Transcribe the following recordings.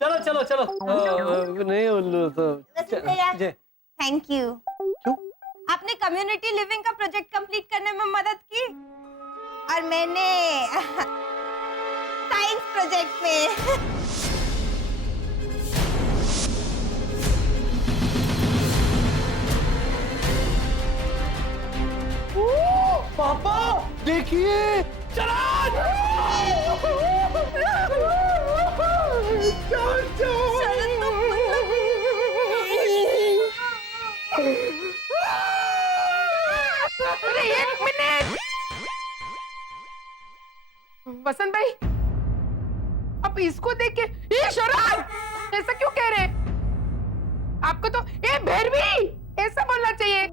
चलो चलो चलो। नहीं उल्लू तो थैंक यू। क्यों? आपने कम्युनिटी लिविंग का प्रोजेक्ट कंप्लीट करने में मदद की और मैंने साइंस प्रोजेक्ट में। पापा देखिए चला। अरे एक मिनट वसंत भाई, अब इसको देख के ये शराब ऐसा क्यों कह रहे? आपको तो ए भैरवी ऐसा बोलना चाहिए,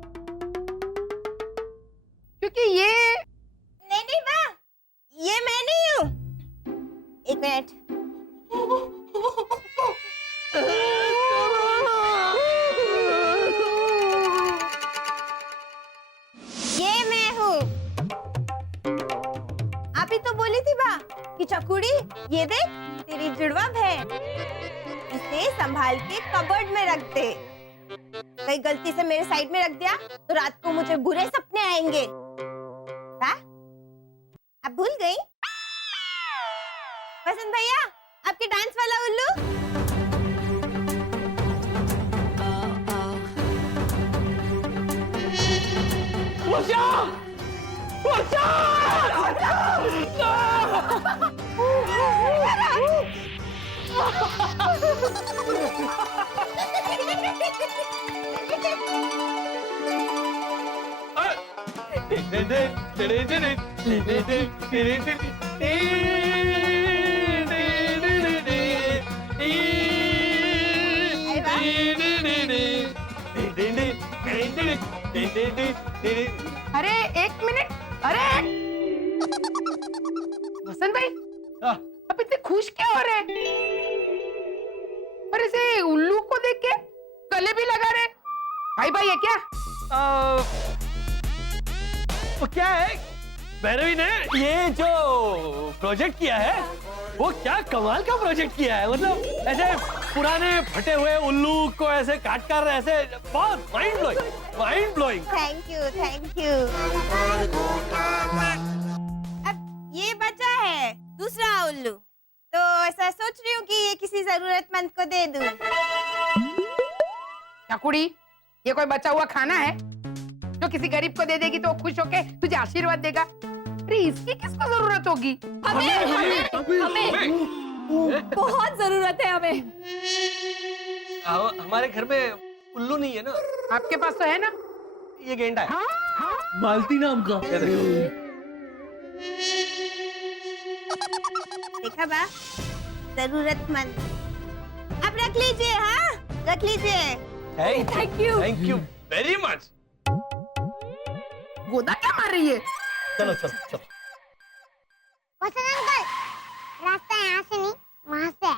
क्योंकि ये नहीं माँ, ये मैं नहीं हूँ। एक मिनट। ये मैं हूँ। आप ही तो बोली थी बा कि चकुड़ी ये देख तेरी जुड़वा बहन, इसे संभाल के कबर्ड में रख दे। कहीं गलती से मेरे साइड में रख दिया तो रात को मुझे बुरे सपने आएंगे। आप भूल गई? वसंत भैया, आपके डांस वाला उल्लू। वर्षा! वर्षा! अरे एक मिनट, अरे वसंत भाई अब इतने खुश क्या हो रहे? और इसे उल्लू को देख के गले भी लगा रहे। भाई भाई है क्या? तो क्या है भैरवी ने ये जो प्रोजेक्ट किया है वो क्या कमाल का प्रोजेक्ट किया है। मतलब ऐसे पुराने फटे हुए उल्लू को ऐसे काट कर ऐसे बहुत माइंड ब्लोइंग। Thank you. अब ये बचा है दूसरा उल्लू, तो ऐसा सोच रही हूँ कि ये किसी जरूरतमंद को दे दूँ। चकुड़ी, ये कोई बचा हुआ खाना है जो किसी गरीब को दे देगी तो वो खुश होके तुझे आशीर्वाद देगा? अरे इसकी किसको जरूरत होगी? हमें बहुत जरूरत है हमें। हमारे घर में उल्लू नहीं है ना। आपके पास तो है ना? ये गेंडा है। मालती नाम का। देखा बा, जरूरतमंद। आप रख लीजिए। हाँ, रख लीजिए। Thank you very much. गोदा क्या मार रही है? चलो। वसंत अंकल, रास्ता यहाँ से नहीं, वहाँ से है।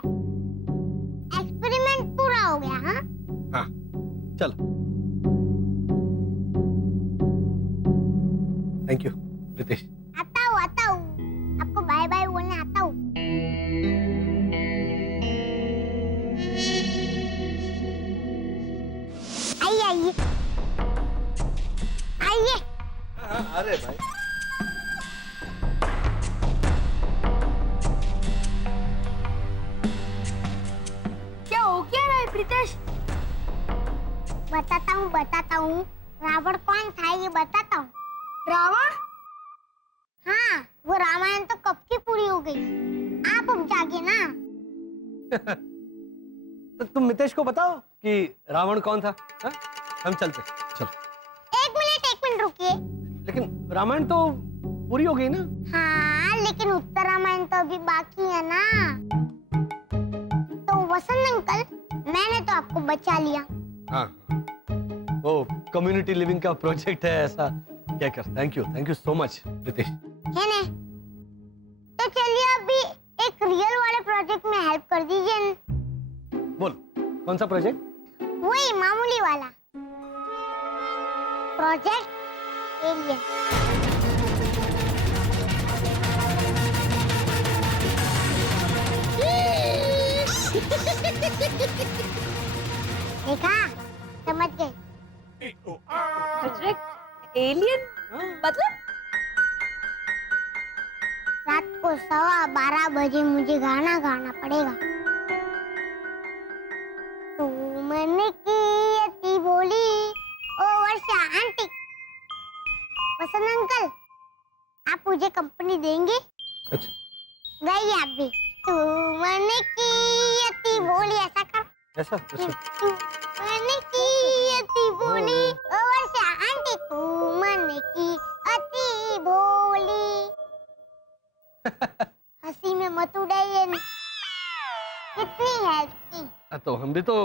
एक्सपेरिमेंट पूरा हो गया। हाँ चलो। Thank you Ritesh. आता हूँ। आपको बाय बाय बोलने आता हूँ। आइए। अरे भाई क्या हो क्या रहा है प्रीतेश? बताता हूँ। रावण कौन था ये बताता हूँ। रावण? हाँ, वो रामायण तो कब की पूरी हो गई। आप अब जागे ना। तो तुम मितेश को बताओ कि रावण कौन था। हा? हम चलते चलो। एक मिनट रुकिए। लेकिन रामायण तो पूरी हो गई ना। हाँ, लेकिन उत्तर रामायण तो अभी बाकी है ना। तो वसंत अंकल, मैंने तो आपको बचा लिया। हाँ, वो कम्युनिटी लिविंग का प्रोजेक्ट है ऐसा क्या कर। Thank you so much Ritesh. है ना? तो चलिए अभी एक रियल वाले प्रोजेक्ट में हेल्प कर दीजिए। बोल कौन सा प्रोजेक्ट? वही मामूली वाला प्रोजेक्ट एलियन। देखा, समझ गए। एलियन मतलब? रात को 12:15 बजे मुझे गाना गाना पड़ेगा। तू मन की अति बोली ओ वर्षा आंटी। वसंत अंकल, आप मुझे कंपनी देंगे? अच्छा, गाइए आप भी। तू मन की अति बोली, ऐसा कर। ऐसा तू मन की अति बोली ओ वर्षा आंटी, तू मन की अति भोली। हंसी में मत उड़ाइए ना। कितनी है इसकी? तो हम भी तो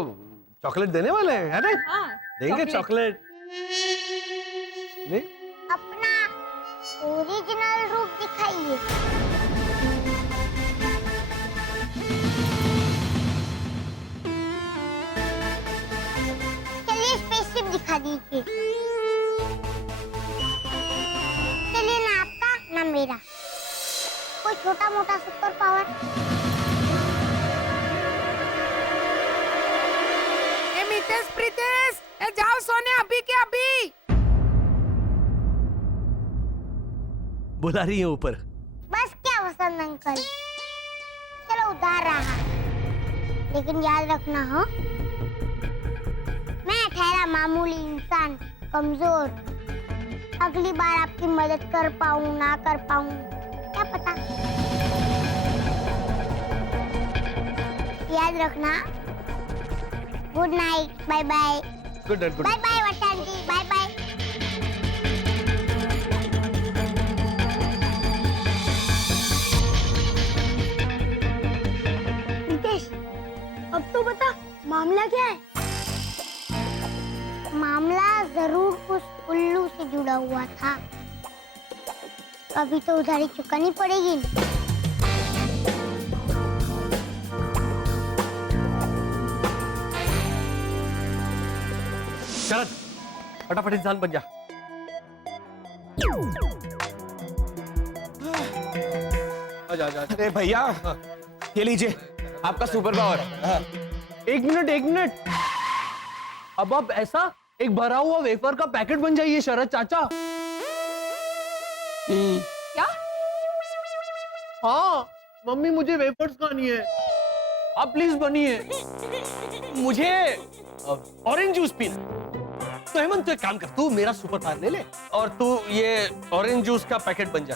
चॉकलेट देने वाले हैं, है ना? हाँ, देंगे चॉकलेट। नहीं? अपना ओरिजिनल रूप दिखाइए। चलिए स्पेसशिप दिखा दीजिए। चलिए ना आपका ना मेरा, कोई छोटा मोटा सुपर पावर। ए मितेश प्रीतेश, ए जाओ सोने अभी के अभी। बुला रही है ऊपर। बस क्या वसंत अंकल, चलो उधार रहा, लेकिन याद रखना हो, मैं ठहरा मामूली इंसान, कमजोर। अगली बार आपकी मदद कर पाऊं ना कर पाऊं, क्या पता। याद रखना। Good night, bye bye. Good night, good bye bye Vasanti, bye bye. Nitesh, अब तो बता मामला क्या है? मामला जरूर उस उल्लू से जुड़ा हुआ था। अभी तो उधारी चुकानी पड़ेगी। शरद, फटाफट इंसान बन जा। आजा आजा। अरे भैया, ये लीजिए आपका सुपर पावर। एक मिनट। अब आप ऐसा एक भरा हुआ वेफर का पैकेट बन जाइए शरद चाचा। क्या? हाँ, मम्मी मुझे वेफर्स खानी है, आप प्लीज बनिए। मुझे ऑरेंज जूस पीना। तो हेमंत, तो एक काम कर, तू मेरा सुपर पावर ले ले और तू ये ऑरेंज जूस का पैकेट बन जा।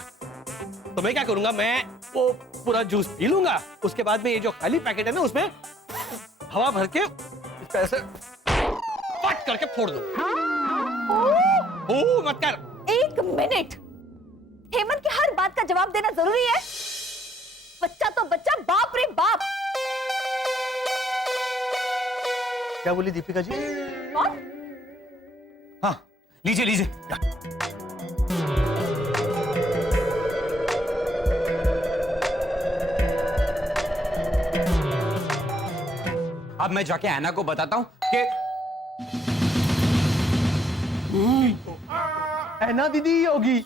तो मैं क्या करूंगा, मैं वो पूरा जूस पी लूंगा, उसके बाद में ये जो खाली पैकेट है ना, उसमें हवा भर के इस तरह से फट करके फोड़ दूं। ओ मत कर। एक मिनट, हेमंत की हर बात का जवाब देना जरूरी है? बच्चा तो बच्चा, बाप रे बाप। क्या बोली दीपिका जी? कौन? हाँ, लीजिए। अब मैं जाके ऐना को बताता हूँ कि ऐना दीदी ही होगी।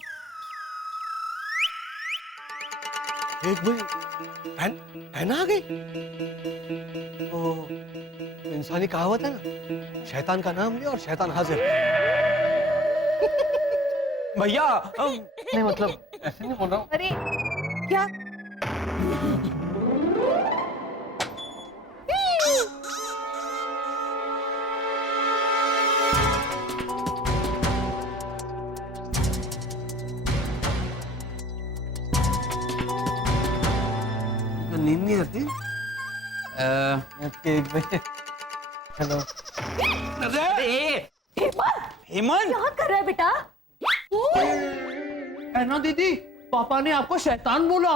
एक मिनट, है ना आ गई? ओ, इंसानी कहावत है ना, शैतान का नाम लिया और शैतान हाजिर। भैया नहीं मतलब ऐसे नहीं बोल रहा हूँ। अरे क्या? नींद नहीं आती? हेलो। हेमंत, क्या कर रहा है बेटा? ऐना दीदी, पापा ने आपको शैतान बोला।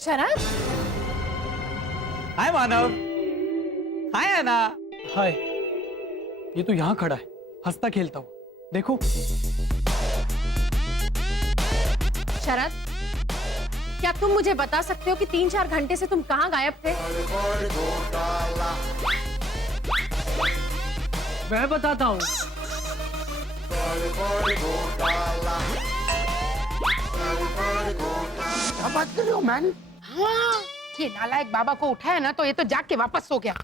शरद, हाय मानव। हाय ऐना। हाय, ये तो यहाँ खड़ा है हंसता खेलता हुआ, देखो। शरद, क्या तुम मुझे बता सकते हो कि 3-4 घंटे से तुम कहाँ गायब थे? मैं बताता हूँ। क्या बात कर रहे हो मैन? हाँ, ये नालायक बाबा को उठाया ना तो ये तो जाग के वापस सो गया।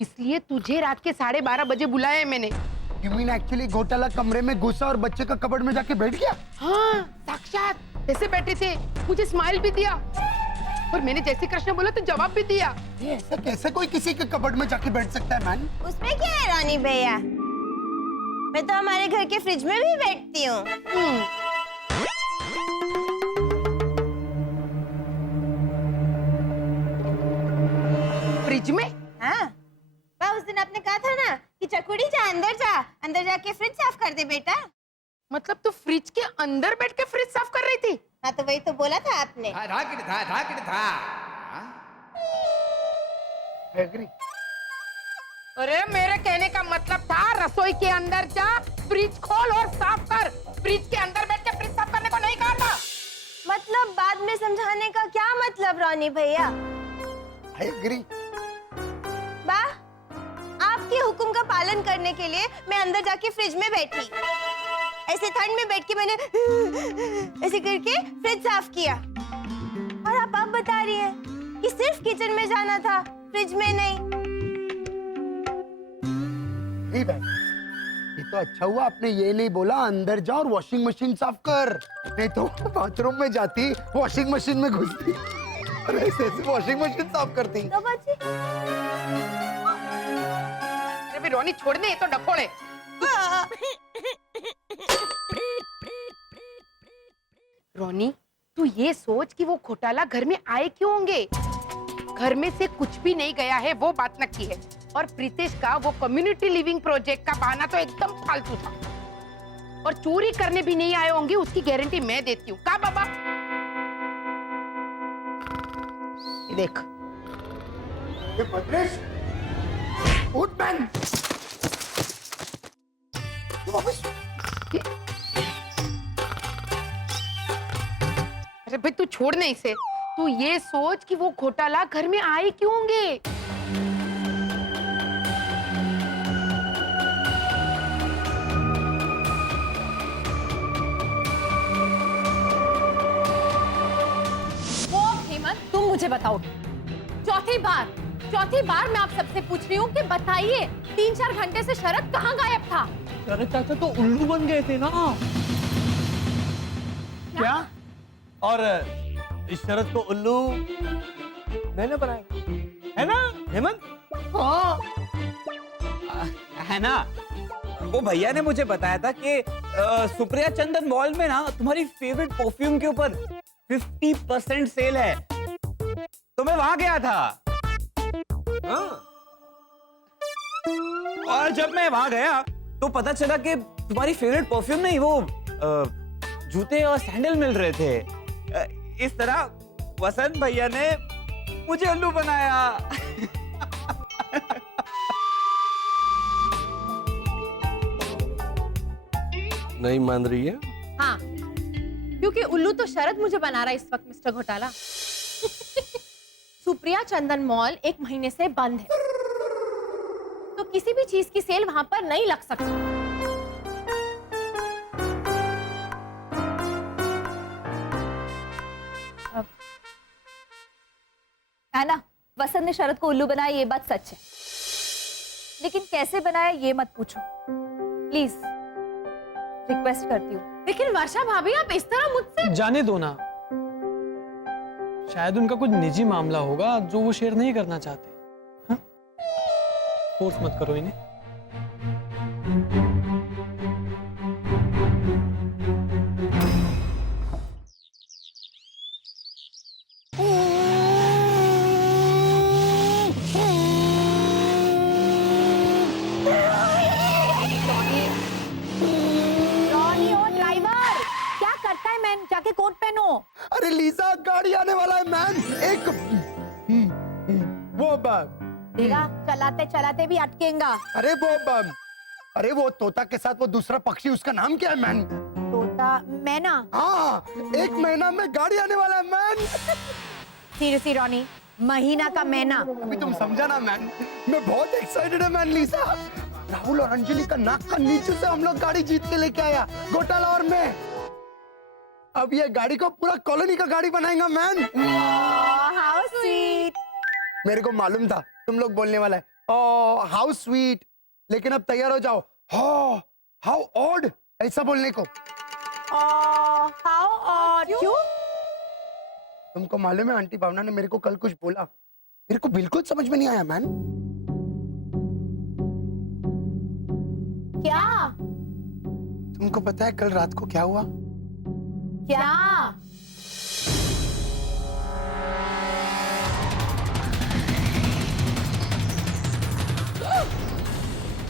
इसलिए तुझे रात के 12:30 बजे बुलाया है मैंने। You mean actually घोटाला कमरे में घुसा और बच्चे का कबर्ड में जाके बैठ गया? हाँ, साक्षात ऐसे बैठे थे, मुझे स्माइल भी दिया और मैंने जैसे कृष्ण बोला तो जवाब भी दिया। ये ऐसा कैसे कोई किसी के कबर्ड में जाके बैठ सकता है मैन? उसमें क्या है रानी भैया, मैं तो हमारे घर के फ्रिज में भी बैठती हूँ। फ्रिज में? हाँ, उस दिन आपने कहा था ना कि चकुड़ी जा, अंदर जाके फ्रिज साफ कर दे बेटा। मतलब तू फ्रिज के अंदर बैठ के फ्रिज साफ कर रही थी? हाँ तो वही तो बोला था आपने। Agree. अरे मेरे कहने का मतलब था रसोई के अंदर जा, फ्रिज खोल और साफ कर। फ्रिज के अंदर बैठ के फ्रिज साफ करने को नहीं कहा था। मतलब बाद में समझाने का क्या मतलब रानी भैया? I agree. बा, आपके हुक्म का पालन करने के लिए मैं अंदर जाके फ्रिज में बैठी। ऐसे ठंड में बैठ के मैंने ऐसे करके फ्रिज साफ किया। और आप अब बता रही हैं कि सिर्फ किचन में जाना था, फ्रिज में नहीं। नहीं बहन, ये तो अच्छा हुआ आपने ये नहीं बोला अंदर जा और वॉशिंग मशीन साफ कर, नहीं तो बाथरूम में जाती, वॉशिंग मशीन में घुसती और ऐसे वॉशिंग मशीन साफ करती। तो बच्ची अरे रोनी छोड़ दे, ये तो डफोड़े। रोनी, तू ये सोच कि वो घोटाला घर में आए क्यों होंगे। घर में से कुछ भी नहीं गया है, वो बात नक्की है। और प्रीतेश का वो कम्युनिटी लिविंग प्रोजेक्ट का बहाना तो एकदम फालतू था। और चोरी करने भी नहीं आए होंगे, उसकी गारंटी मैं देती हूँ। का बाबा? देख, ये भद्रेश, उठ बहन। वापस। अरे भाई तू छोड़ नहीं इसे। तू ये सोच कि वो घोटाला घर में आए क्यों होंगे। वो हेमंत, तुम मुझे बताओ, चौथी बार मैं आप सबसे पूछ रही हूँ कि बताइए 3-4 घंटे से शरद कहाँ गायब था? अरे चाचा तो उल्लू बन गए थे ना। क्या? और इस शरद को उल्लू मैंने बनाया, है ना हेमंत? हाँ। है ना, वो भैया ने मुझे बताया था कि सुप्रिया चंदन मॉल में ना तुम्हारी फेवरेट परफ्यूम के ऊपर 50% सेल है, तो मैं वहां गया था। हाँ। और जब मैं वहां गया तो पता चला कि तुम्हारी फेवरेट परफ्यूम नहीं, वो जूते और सैंडल मिल रहे थे। इस तरह वसंत भैया ने मुझे उल्लू बनाया। नहीं मान रही है? हाँ, क्योंकि उल्लू तो शरद मुझे बना रहा है इस वक्त मिस्टर घोटाला। सुप्रिया चंदन मॉल 1 महीने से बंद है, तो किसी भी चीज की सेल वहां पर नहीं लग सकती। है ना, वसंत ने शरद को उल्लू बनाया, ये बात सच है, लेकिन कैसे बनाया ये मत पूछो प्लीज, रिक्वेस्ट करती हूँ। लेकिन वर्षा भाभी, आप इस तरह मुझसे। जाने दो ना, शायद उनका कुछ निजी मामला होगा जो वो शेयर नहीं करना चाहते। हाँ? फोर्स मत करो इन्हें। जाके कोट पहनो। अरे लीजा, गाड़ी आने वाला है मैन। एक वो बम देखा, चलाते चलाते भी अटकेगा। अरे वो बम, अरे वो तोता के साथ वो दूसरा पक्षी, उसका नाम क्या है मैन? तोता, मैना। हाँ, 1 महीना में गाड़ी आने वाला है मैन। सीरियसली रॉनी, महीना का मैना। अभी तुम समझा ना मैन, मैं बहुत एक्साइटेड है मैन। लीजा, राहुल और अंजलि का नाक का नीचे से हम लोग गाड़ी जीत के लेके आया, घोटाला और मैं। अब ये गाड़ी को पूरा कॉलोनी का गाड़ी बनाएगा मैन। How sweet. मेरे को मालूम था तुम लोग बोलने वाला है ओह हाउ स्वीट, लेकिन अब तैयार हो जाओ हाउ ऑड ऐसा बोलने को। How odd. क्यों? तुमको मालूम है आंटी भावना ने मेरे को कल कुछ बोला, मेरे को बिल्कुल समझ में नहीं आया मैन। क्या? तुमको पता है कल रात को क्या हुआ? क्या?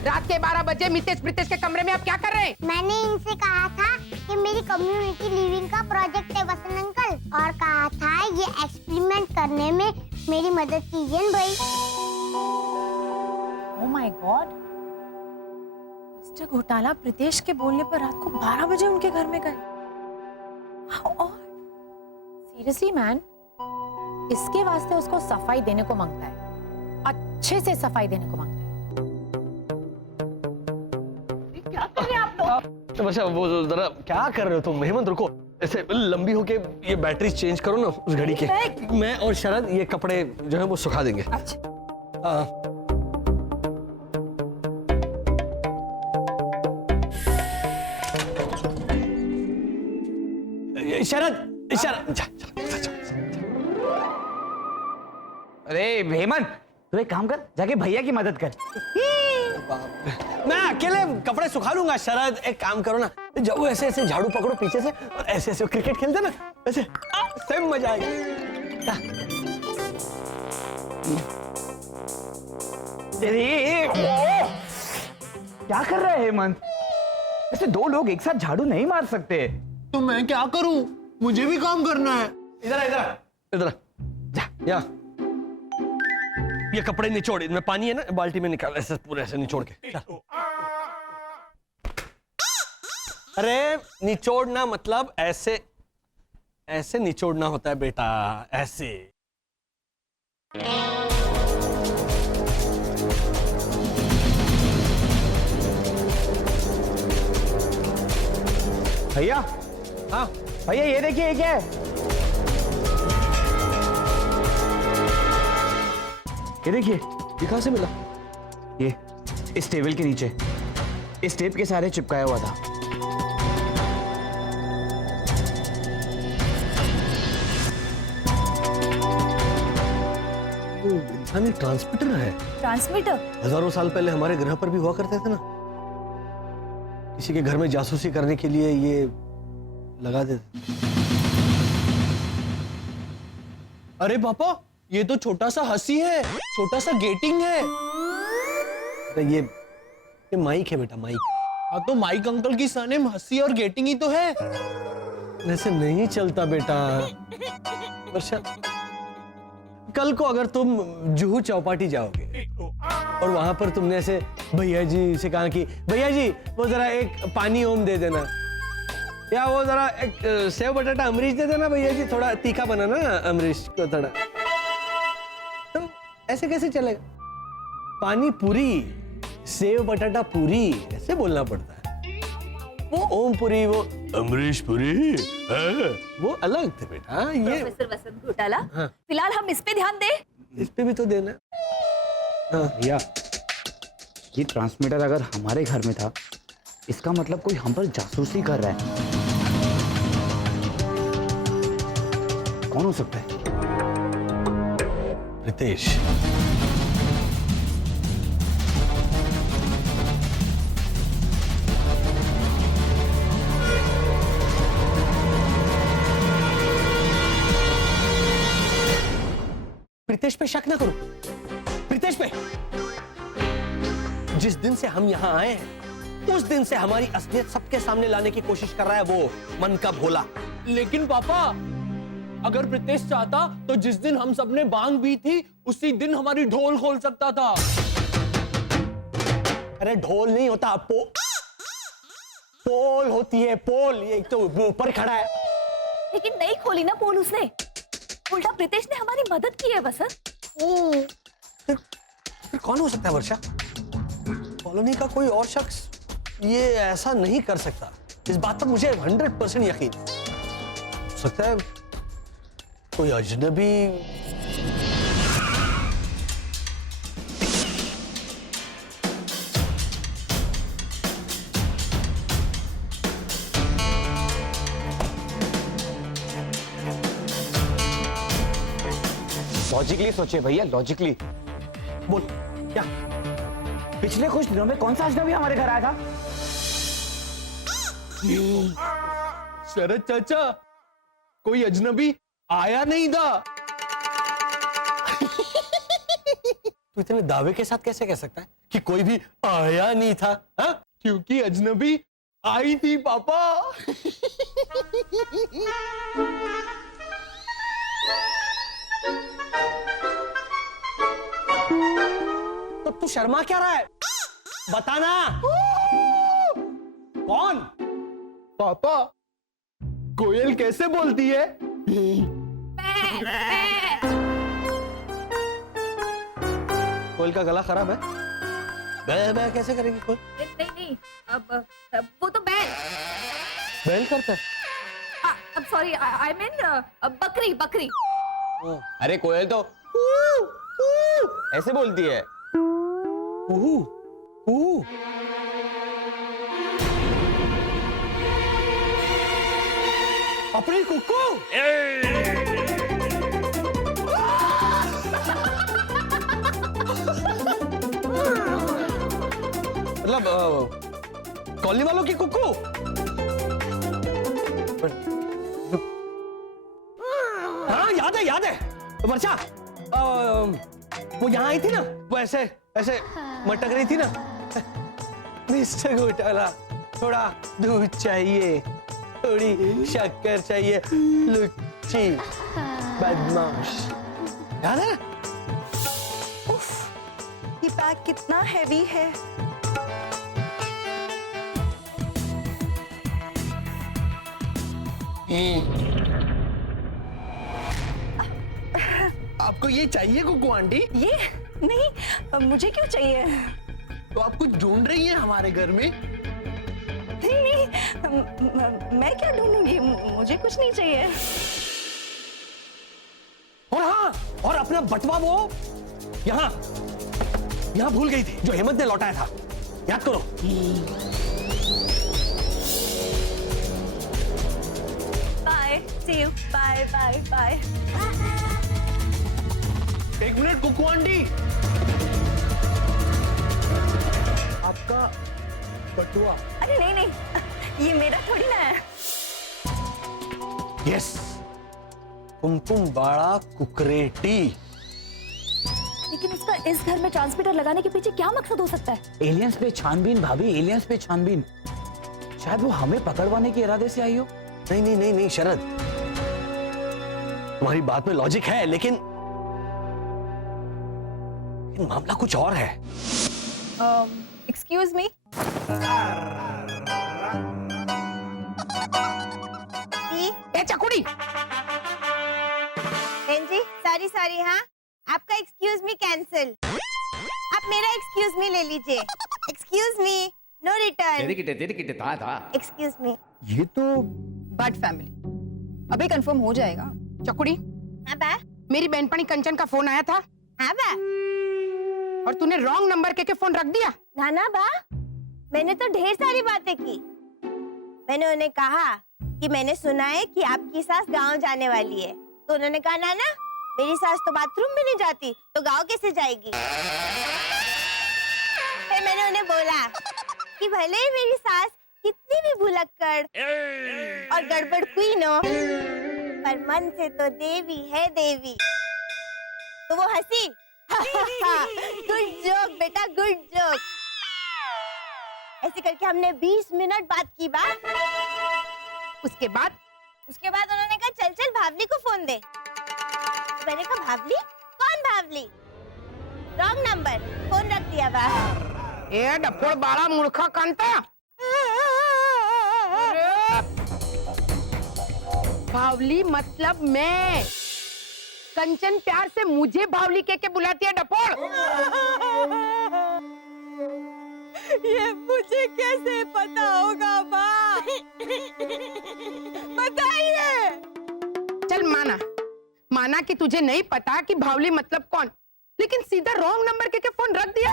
रात के 12 बजे मितेश प्रीतेश के कमरे में आप क्या कर रहे हैं? मैंने इनसे कहा था कि मेरी कम्युनिटी लिविंग का प्रोजेक्ट है वसंत अंकल, और कहा था ये एक्सपेरिमेंट करने में मेरी मदद कीजिए न भाई। ओह माय गॉड, मिस्टर घोटाला प्रीतेश के बोलने पर रात को 12 बजे उनके घर में गए। How odd. सीरियसली मैन, इसके वास्ते उसको सफाई देने को मांगता है, अच्छे से सफाई देने को मांगता है। क्या कर रहे हैं आप लोग? तो बच्चा वो जरा क्या कर रहे हो तुम? हेमंत रुको, ऐसे लंबी होके ये बैटरी चेंज करो ना उस घड़ी के। मैं और शरद ये कपड़े जो है वो सुखा देंगे। अच्छा। शरद शरद अरे हेमंत, तू एक काम कर, जाके भैया की मदद कर। मैं अकेले कपड़े सुखा लूंगा। शरद एक काम करो ना, जब वो ऐसे ऐसे झाड़ू पकड़ो पीछे से और ऐसे ऐसे क्रिकेट खेलते ना ऐसे, सेम मजा आएगा। क्या कर रहा है हेमंत? ऐसे दो लोग एक साथ झाड़ू नहीं मार सकते। तो मैं क्या करूं? मुझे भी काम करना है। इधर इधर इधर जा, या ये कपड़े निचोड़, इनमें पानी है ना, बाल्टी में निकाल ऐसे पूरे ऐसे निचोड़ के। अरे निचोड़ना मतलब ऐसे ऐसे निचोड़ना होता है बेटा, ऐसे। भैया, हाँ भैया ये देखिए ये क्या है? ये देखिए, ये कहां से मिला? ये इस टेबल के नीचे इस टेप के सहारे चिपकाया हुआ था। इंसानी ट्रांसमीटर है। ट्रांसमीटर? हजारों साल पहले हमारे ग्रह पर भी हुआ करते थे ना, किसी के घर में जासूसी करने के लिए ये लगा देते। अरे पापा, ये तो छोटा सा हंसी है, छोटा सा गेटिंग है। अरे ये माइक है बेटा, माइक। हाँ तो माइक अंकल की सरनेम हंसी और गेटिंग ही तो है। ऐसे नहीं चलता बेटा। वर्षा, कल को अगर तुम जुहू चौपाटी जाओगे और वहां पर तुमने ऐसे भैया जी से कहा कि भैया जी वो जरा एक पानी ओम दे देना, या वो जरा एक सेव बटाटा अमरीश दे देना भैया जी, थोड़ा तीखा बनाना अमरीश को थोड़ा, तो ऐसे कैसे चलेगा? पानी पूरी, सेव बटाटा पूरी, ऐसे बोलना पड़ता है। वो ओम पुरी, वो अमरीश पुरी, वो अलग थे बेटा। ये प्रोफेसर वसंत घोटाला, हाँ। फिलहाल हम इस पे ध्यान दें। इस पे भी तो देना। हाँ भैया, ये ट्रांसमीटर अगर हमारे घर में था, इसका मतलब कोई हम पर जासूसी कर रहा है। कौन हो सकता है? रितेश। प्रीतेश पे शक ना करो, प्रीतेश पे। जिस दिन से हम यहां आए हैं उस दिन से हमारी असलियत सबके सामने लाने की कोशिश कर रहा है वो मन का भोला। लेकिन पापा, अगर प्रीतेश चाहता तो जिस दिन हम सबने बांग भी थी उसी दिन हमारी ढोल खोल सकता था। अरे ढोल नहीं होता, पोल होती है, पोल। ये तो ऊपर खड़ा है। लेकिन नहीं खोली ना पोल उसने, उल्टा प्रीतेश ने हमारी मदद की है वसंत। फिर कौन हो सकता है वर्षा? कॉलोनी का कोई और शख्स ये ऐसा नहीं कर सकता। इस बात पर मुझे 100% यकीन। सकता है कोई अजनबी। लॉजिकली सोचिए भैया, लॉजिकली। बोल क्या? पिछले कुछ दिनों में कौन सा अजनबी हमारे घर आया था? शरद चाचा, कोई अजनबी आया नहीं था। तू इतने दावे के साथ कैसे कह सकता है कि कोई भी आया नहीं था? हा? क्योंकि अजनबी आई थी पापा। तो तू शर्मा क्या रहा है? बताना कौन? पापा, कोयल कैसे बोलती है? कोयल का गला खराब है? बै बै कैसे करेगी कोयल? नहीं, अब वो तो बैल। बैल करता है? अब सॉरी, आई मीन बकरी बकरी। अरे कोयल तो ऐसे बोलती है। अपनी कुक्कू। मतलब कॉलोनी वालों की कुक्कू। हाँ याद है वर्षा, वो यहाँ आई थी ना, वो ऐसे ऐसे मटक रही थी ना। मिस्टर घोटाला, थोड़ा दूध चाहिए, थोड़ी शक्कर चाहिए, लुच्ची बदमाश। याद है ना? ये बैग कितना हैवी है। आपको ये चाहिए कुकू आंटी? ये नहीं, मुझे क्यों चाहिए? तो आप कुछ ढूंढ रही हैं हमारे घर में? नहीं, मैं क्या ढूंढूंगी, मुझे कुछ नहीं चाहिए। और हाँ, और अपना बटवा वो यहाँ भूल गई थी जो हेमंत ने लौटाया था, याद करो। Bye, see you, bye bye bye. एक मिनट कुकू आंटी, आपका बटुआ। अरे नहीं, ये मेरा थोड़ी ना है। यस, कुमकुम बाड़ा कुकरेटी। लेकिन उसका इस घर में ट्रांसमीटर लगाने के पीछे क्या मकसद हो सकता है? एलियंस पे छानबीन भाभी, एलियंस पे छानबीन। शायद वो हमें पकड़वाने के इरादे से आई हो। नहीं शरद, तुम्हारी बात में लॉजिक है, लेकिन मामला कुछ और है। Excuse me. ए चकुड़ी, बहन जी, सॉरी, हाँ, आपका एक्सक्यूज मी कैंसिल। आप मेरा एक्सक्यूज मी ले लीजिए। Excuse me, no return. Excuse me. ये तो बट फैमिली अभी कंफर्म हो जाएगा। चकुड़ी, हाँ बा, मेरी बहनपणी कंचन का फोन आया था हाँ बा। और तूने रॉन्ग नंबर के फोन रख दिया। नाना बा, मैंने तो ढेर सारी बातें की। मैंने उन्हें कहा कि मैंने सुना है कि आपकी सास गांव जाने वाली है, तो उन्होंने कहा नाना, मेरी सास तो बाथरूम भी नहीं जाती, तो गांव कैसे जाएगी? फिर मैंने उन्हें बोला कि भले ही मेरी सास कितनी भी भुलक्कड़ और गड़बड़ क्वीन हो, पर मन से तो देवी है देवी। तो वो हंसी। गुड जोक बेटा, गुड जोक। ऐसे करके हमने 20 मिनट बात की। बात उसके बाद उन्होंने कहा चल भावली को फोन दे। मैंने कहा भावली? कौन भावली? रॉन्ग नंबर, फोन रख दिया बाहर। ए डफोड़ बाड़ा मूर्खा कांता। बावली मतलब मैं। कंचन प्यार से मुझे बावली के बुलाती है डफोड़। ये मुझे कैसे पता होगा माँ? बताइए। माना कि तुझे नहीं पता कि भावली मतलब कौन, लेकिन सीधा रॉन्ग नंबर के फोन रख दिया।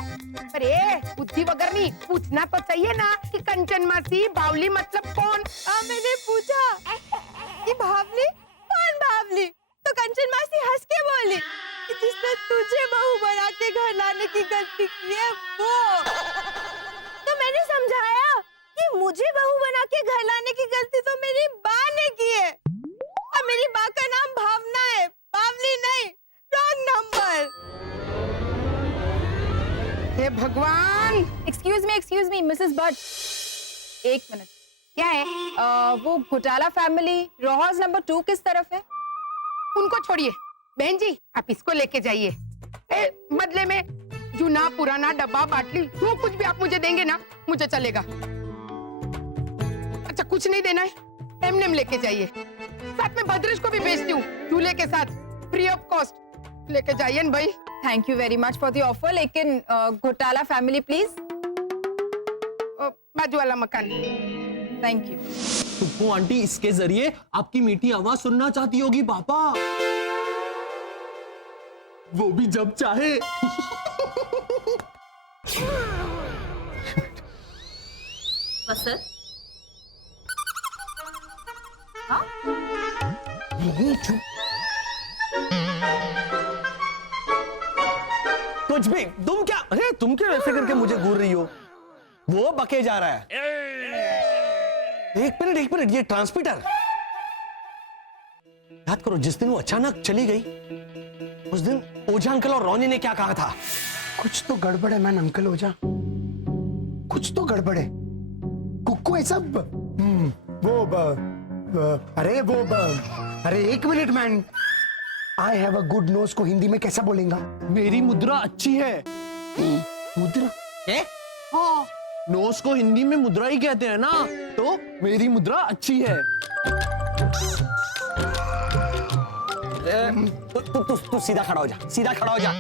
अरे बुद्धि वगैरह नहीं, पूछना तो चाहिए ना कि कंचन मासी भावली मतलब कौन। मैंने पूछा कि भावली कौन भावली, तो कंचन मासी हंस के बोली कि जिसने तुझे बहू बना के घर लाने की गलती की है वो। तो मैंने समझाया कि मुझे बहू बना के घर लाने की गलती तो मेरी माँ ने की है, और मेरी माँ का नाम भावना है, बावली नहीं। Wrong number. हे भगवान। एक्सक्यूज मी मिसेस भट्ट, एक मिनट। क्या है? वो घोटाला फैमिली रॉ हाउस नंबर 2 किस तरफ है? उनको छोड़िए बहन जी, आप इसको लेके जाइए। बदले में जूना पुराना डब्बा बाटली जो कुछ भी आप मुझे देंगे ना, मुझे चलेगा। अच्छा कुछ नहीं देना है, एमनेम लेके जाइए। साथ में भद्रेश को भी भेजती हूँ दूल्हे के साथ, फ्री ऑफ कॉस्ट लेके जाइए न भाई। Thank you very much for the offer, लेकिन घोटाला फैमिली प्लीज। बाजू वाला मकान। Thank you. टुप्पू आंटी इसके जरिए आपकी मीठी आवाज सुनना चाहती होगी पापा, वो भी जब चाहे। वसंत, कुछ भी। तुम क्या, अरे तुम क्या ऐसे करके मुझे घूर रही हो? वो बके जा रहा है। एक मिनट, ये ट्रांसमीटर याद करो, जिस दिन वो अचानक चली गई उस दिन ओझा अंकल और रोनी ने क्या कहा था? कुछ तो गड़बड़ है मैन अंकल ओझा, कुछ तो गड़बड़ है। कुक्कू ऐसा अरे एक minute man, I have a good nose को हिंदी में कैसा बोलेगा? मेरी मुद्रा अच्छी है। मुद्रा? हाँ, नोज को हिंदी में मुद्रा ही कहते हैं ना, तो मेरी मुद्रा अच्छी है। तू सीधा खड़ा हो जा, सीधा खड़ा हो जा।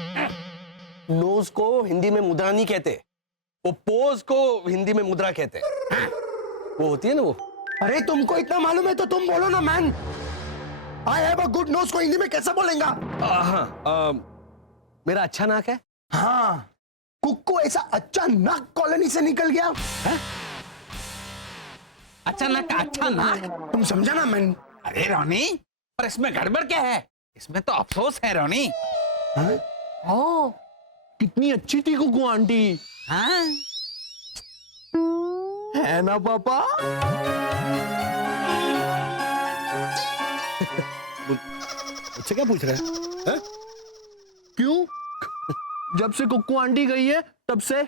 नोज को हिंदी में मुद्रा नहीं कहते, वो पोज को हिंदी में मुद्रा कहते हैं। वो होती है ना वो। अरे तुमको इतना मालूम है तो तुम बोलो ना man. I have a good nose को हिंदी में कैसा बोलेगा? मेरा अच्छा नाक है। हाँ, कुक्कू ऐसा अच्छा नाक कॉलोनी से निकल गया है? अचानक अच्छा ना, तुम समझा ना मैन? अरे रोनी, पर इसमें गड़बड़ क्या है? इसमें तो अफसोस है रोनी। हाँ, कितनी अच्छी थी कुकू आंटी। हाँ है ना पापा? मुझसे क्या पूछ रहे हैं? क्यों? जब से कुक्कू आंटी गई है तब से।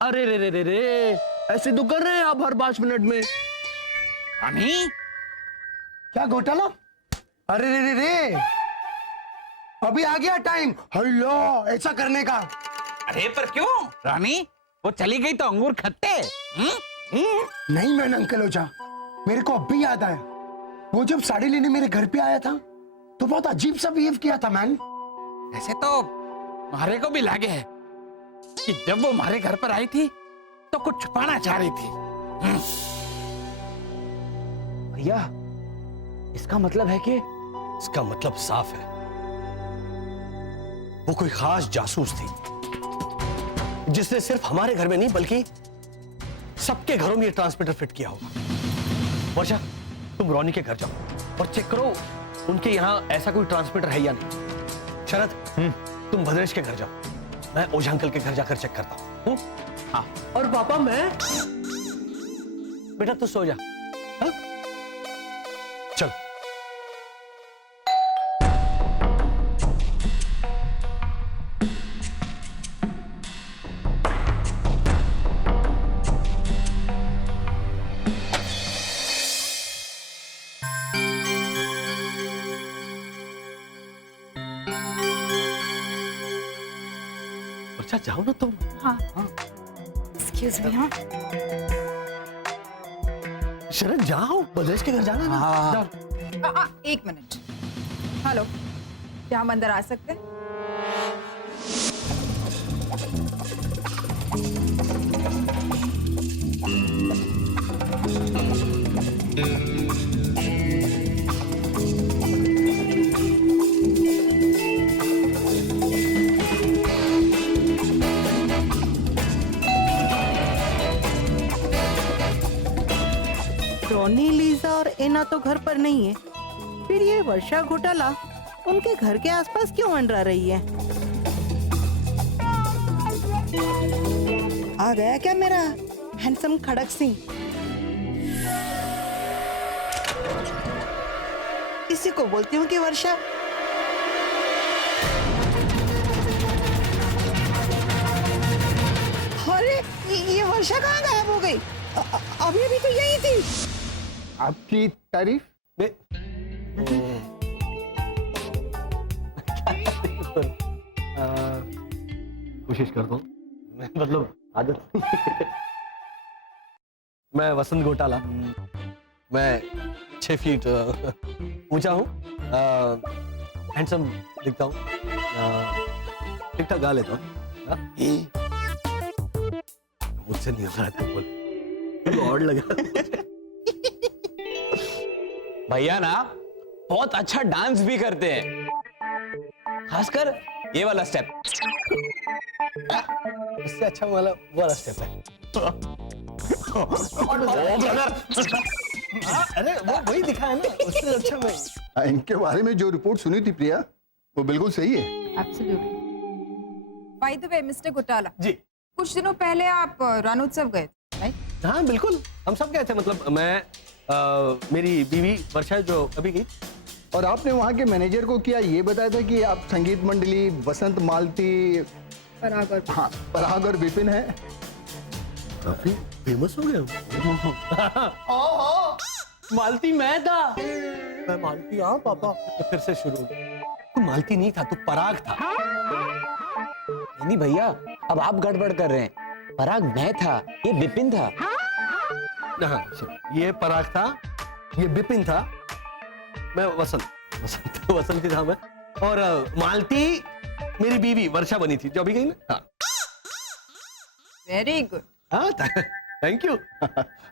अरे रे रे रे रे, ऐसे तो कर रहे हैं आप हर 5 मिनट में। रोनी, क्या घोटाला? अरे रे रे रे, अभी आ गया टाइम हेलो ऐसा करने का। अरे पर क्यों रोनी? वो चली गई तो अंगूर खट्टे। नहीं मैन अंकल ओझा, मेरे को अब भी याद आया, वो जब साड़ी लेने मेरे घर पे आया था तो बहुत अजीब सा बिहेव किया था मैन। ऐसे तो मारे को भी लगे है कि जब वो हमारे घर पर आई थी तो कुछ छुपाना चाह रही थी। भैया, इसका मतलब है कि इसका मतलब साफ है, वो कोई खास जासूस थी जिसने सिर्फ हमारे घर में नहीं बल्कि सबके घरों में ये ट्रांसमीटर फिट किया होगा। वर्षा, तुम रोनी के घर जाओ और चेक करो उनके यहाँ ऐसा कोई ट्रांसमीटर है या नहीं। शरद, तुम भद्रेश के घर जाओ, मैं ओझा अंकल के घर जाकर चेक करता हूँ। हाँ, और पापा मैं। बेटा तू सो जा। हाँ? चल। अच्छा जाओ ना तुम। हाँ, एक्सक्यूज मी। हाँ, शरद जाओ, भद्रेश के घर जाना ना। हाँ। जाओ। एक मिनट। हेलो, क्या हम अंदर आ सकते हैं? तो घर पर नहीं है, फिर ये वर्षा घोटाला उनके घर के आसपास क्यों मंडरा रही है? आ गया क्या मेरा हैंडसम खड़क सिंह? इसी को बोलती हूँ कि वर्षा। अरे ये वर्षा कहाँ गायब हो गई? अभी अभी तो यही थी। आपकी तारीफ? कोशिश करता हूँ, मतलब आदत। मैं वसंत घोटाला, मैं 6 फीट ऊंचा हूँ, हैंडसम दिखता हूँ, ठीक ठाक गा लेता हूँ। मुझसे नहीं हो रहा था, बोल और लगा। भैया ना बहुत अच्छा डांस भी करते हैं, खासकर ये वाला स्टेप। इससे अच्छा वाला स्टेप है। अरे वो वही दिखा है ना, उससे अच्छा वही। इनके बारे में जो रिपोर्ट सुनी थी प्रिया, वो बिल्कुल सही है। Absolutely. By the way mister घोटाला, जी, कुछ दिनों पहले आप रणोत्सव गए थे, राइट? हाँ बिल्कुल, हम सब गए थे। मतलब मैं मेरी बीवी वर्षा जो अभी गई। और आपने वहाँ के मैनेजर को क्या ये बताया था कि आप संगीत मंडली वसंत मालती, पराग और हाँ पराग और विपिन है? काफी फेमस हो गए हम। मालती मैं था। मैं मालती, हाँ पापा। तो फिर से शुरू हो गया। तू मालती नहीं था, तू पराग था। नहीं भैया, अब आप गड़बड़ कर रहे हैं। पराग मैं था, ये विपिन था। हाँ, ये पराग था, ये विपिन था, मैं वसंत ही था मैं। और मालती मेरी बीवी वर्षा बनी थी, जो अभी गई ना। हाँ, वेरी गुड। हाँ, थैंक यू।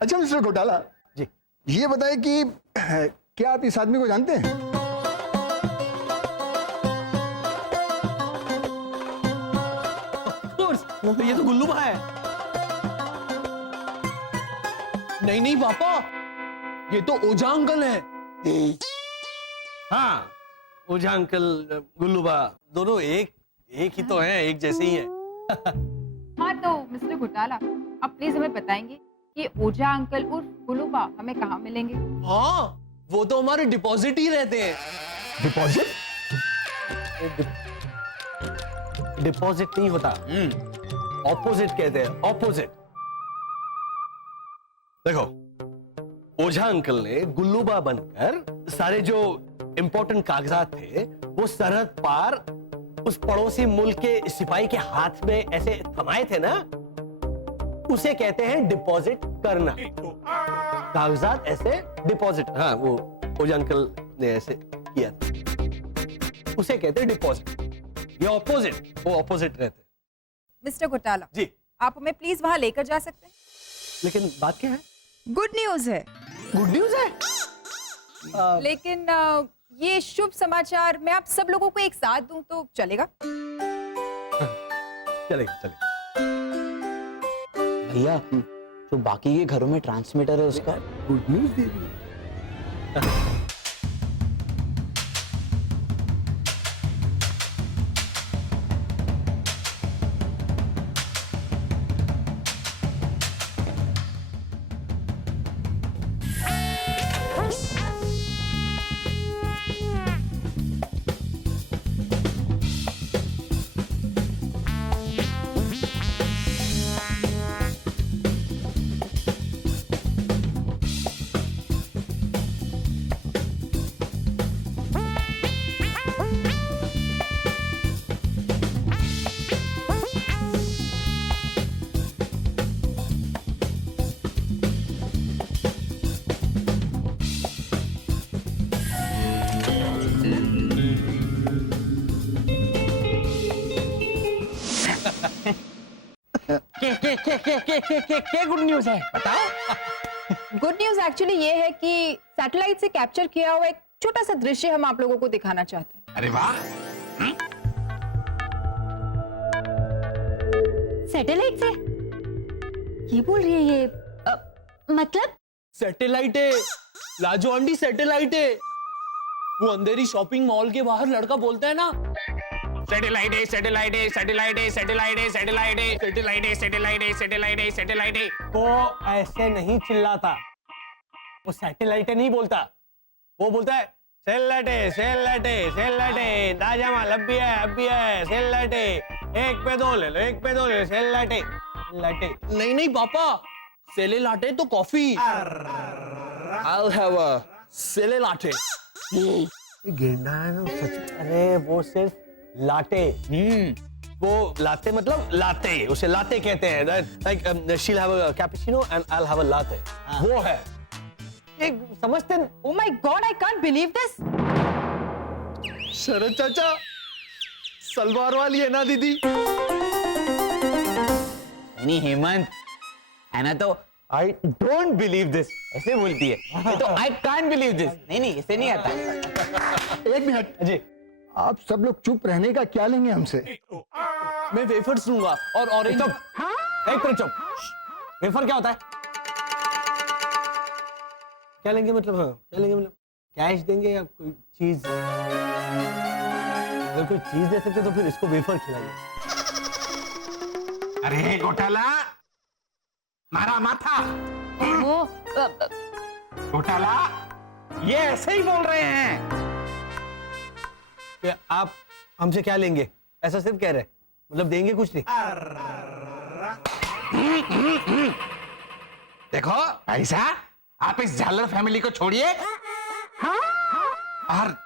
अच्छा मिस्टर घोटाला जी, ये बताए कि क्या आप इस आदमी को जानते हैं? ये तो गुल्लू भाई है। नहीं पापा, ये तो ओझा अंकल है। हाँ, ओझा अंकल, गुल्लू बा, दोनों एक ही तो हैं, एक जैसे ही हैं। हाँ तो मिस्टर घोटाला, आप प्लीज हमें बताएंगे कि ओझा अंकल और गुलूबा हमें कहाँ मिलेंगे? हाँ, वो तो हमारे डिपॉजिट ही रहते हैं। डिपॉजिट? डिपॉजिट नहीं होता, ऑपोजिट कहते हैं, ऑपोजिट। देखो, ओझा अंकल ने गुल्लूबा बनकर सारे जो इंपॉर्टेंट कागजात थे वो सरहद पार उस पड़ोसी मुल्क के सिपाही के हाथ में ऐसे थमाए थे ना, उसे कहते हैं डिपॉजिट करना। कागजात ऐसे डिपॉजिट, हाँ वो ओझा अंकल ने ऐसे किया था, उसे कहते हैं डिपॉजिट। ये ऑपोजिट, वो ऑपोजिट रहते। मिस्टर घोटाला जी, आप हमें प्लीज वहां लेकर जा सकते हैं? लेकिन बात क्या है? गुड न्यूज है। गुड न्यूज है? लेकिन ये शुभ समाचार मैं आप सब लोगों को एक साथ दूं तो चलेगा? चलेगा चलेगा। भैया, जो बाकी के घरों में ट्रांसमीटर है उसका गुड न्यूज दे दी। क्या गुड न्यूज है, बताओ। गुड न्यूज एक्चुअली ये है कि सैटेलाइट से कैप्चर किया हुआ एक छोटा सा दृश्य हम आप लोगों को दिखाना चाहते हैं। अरे वाह। सैटेलाइट से? ये बोल रही है ये मतलब सैटेलाइट है, लाजो आंटी सैटेलाइट है। वो अंधेरी शॉपिंग मॉल के बाहर लड़का बोलता है ना, सैटेलाइट है, सैटेलाइट है, सैटेलाइट है, सैटेलाइट है, सैटेलाइट है, सैटेलाइट है, सैटेलाइट है, सैटेलाइट है, सैटेलाइट है। वो ऐसे नहीं चिल्लाता, वो सैटेलाइट नहीं बोलता, वो बोलता है सेल्लाटे सेल्लाटे सेल्लाटे दाजामा लब्बी है सेल्लाटे, एक पे दो ले लो, एक पे दो ले लो, सेल्लाटे सेल्लाटे। नहीं नहीं पापा, सेले लाटे तो कॉफी। I'll have a सेले लाटे। गेंडा है ना सच। अरे वो सिर्फ लाटे, वो लाते मतलब लाते, उसे लाते कहते हैं। Like she'll have a cappuccino and I'll have a latte, वो है। एक समझते हैं? Oh my God, I can't believe this. शरद चाचा, सलवार वाली है ना दीदी? नहीं हेमंत, है ना, तो आई डोंट बिलीव दिस ऐसे बोलती है। ये तो आई कांट बिलीव दिस। नहीं ऐसे नहीं आता। एक मिनट जी, आप सब लोग चुप रहने का क्या लेंगे हमसे? मैं वेफर्स लूंगा और ऑरेंज। चुप, एक मिनट चुप। वेफर क्या होता है? क्या लेंगे मतलब? हाँ, क्या लेंगे मतलब? कैश देंगे या कोई चीज? अगर कोई चीज दे सकते तो फिर इसको वेफर खिलाइए। अरे घोटाला, मारा माथा। घोटाला, ये ऐसे ही बोल रहे हैं। कि आप हमसे क्या लेंगे? ऐसा सिर्फ कह रहे, मतलब देंगे कुछ नहीं। देखो ऐसा, आप इस झालर फैमिली को छोड़िए और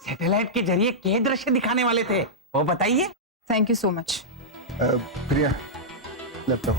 सैटेलाइट के जरिए क्या दृश्य दिखाने वाले थे वो बताइए। Thank you so much. Priya, laptop.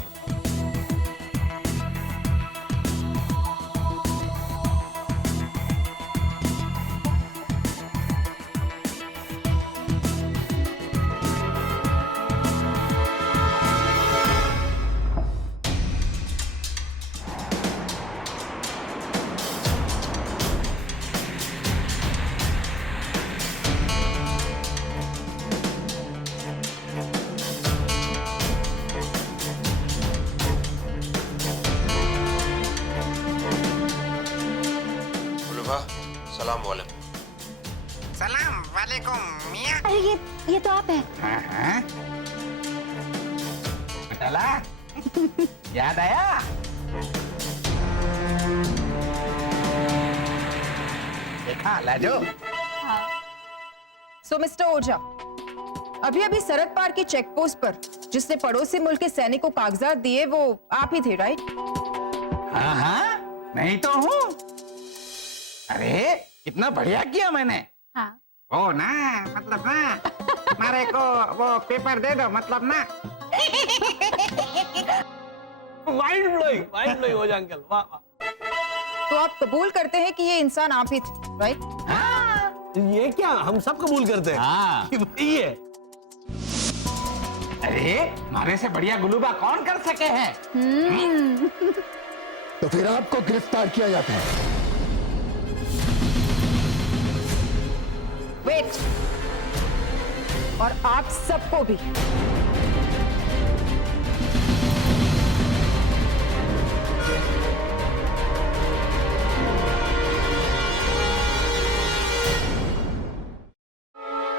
सलाम वालेकुम। सलाम वालेकुम मियां। अरे ये तो आप हैं। हाँ? घोटाला, याद आया? देखा लाजो? So Mr. ओझा, अभी सरहद पार की चेक पोस्ट पर जिसने पड़ोसी मुल्क के सैनिक को कागजात दिए वो आप ही थे, राइट? हाँ, नहीं तो हूँ। अरे कितना बढ़िया किया मैंने। हाँ। वो ना, मतलब ना, मारे को वो पेपर दे दो, मतलब ना। माइंड ब्लोइंग हो जाए अंकल, वाह वाह। तो आप कबूल करते हैं कि ये इंसान आप ही थे, राइट? हाँ। ये क्या, हम सब कबूल करते हैं हाँ। कि वही है। अरे मारे से बढ़िया गुलूबा कौन कर सके हैं? तो फिर आपको गिरफ्तार किया जाता है। वेट, और आप सबको भी।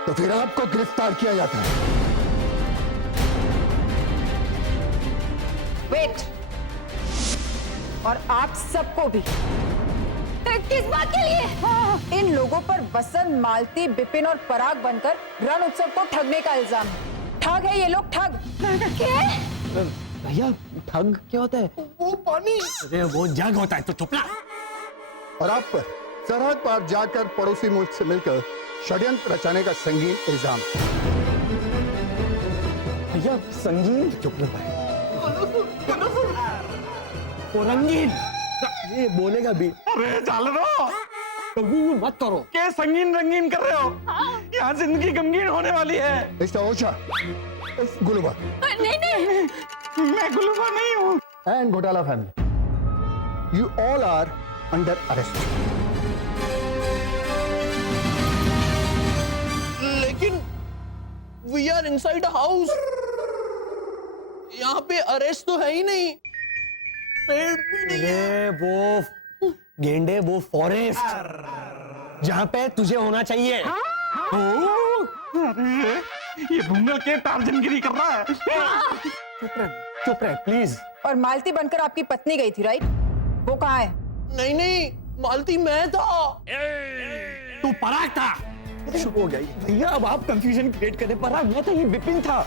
तो फिर आपको गिरफ्तार किया जाता है। वेट, और आप सबको भी। किस बात के लिए? इन लोगों पर वसंत, मालती, बिपिन और पराग बनकर रण उत्सव को ठगने का इल्जाम है। ठग है ये लोग, ठग। भैया ठग क्या होता है? वो पानी। अरे वो जग होता है, तो चुप ना। और आप पर सरहद पार जाकर पड़ोसी मुल्क से मिलकर षड्यंत्र रचाने का संगीन इल्जाम। भैया संगीन, चुप ना भाई। वो रंगीन, ये बोलेगा भी। अरे झालरो, कभी मत करो। क्या संगीन रंगीन कर रहे हो? यहाँ जिंदगी गमगीन होने वाली है। मिस्टर ओझा, गुलूबा। नहीं, मैं गुलूबा नहीं हूँ। And Ghotala family, you all are under arrest. लेकिन वी आर इनसाइड हाउस, यहाँ पे अरेस्ट तो है ही नहीं। पेड़ भी नहीं है। अरे वो गेंडे, वो फॉरेस्ट जहाँ पे तुझे होना चाहिए। अरे ये भूंगा के टार्जनगिरी कर रहा है। चुप रह प्लीज। और मालती बनकर आपकी पत्नी गई थी, राइट? वो कहाँ है? नहीं नहीं, मालती मैं था, तू पराग था। शुभ हो गया ये। भैया अब आप कंफ्यूजन क्रिएट करने पर मैं तो ये विपिन था।